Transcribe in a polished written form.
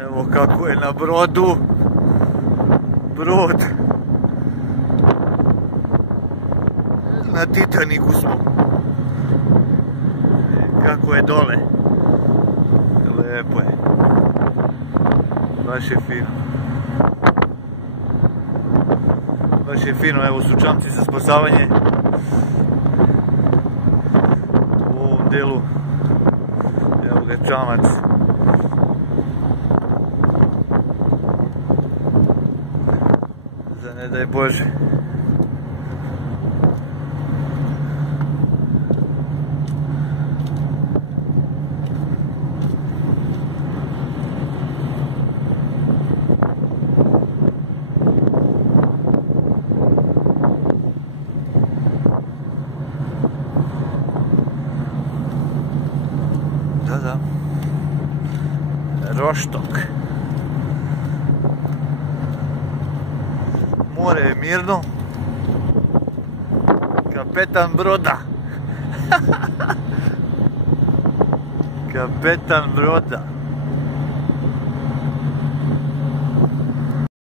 Evo kako je na brodu. Brod. Na Titaniku smo. Kako je dole. Lepo je. Baš je fino. Baš je fino, evo su čamci za spasavanje. U ovom delu. Evo ga čamac. Za ne daj Bože. Da. Roštok. More je mirno. Kapetan broda. Kapetan broda.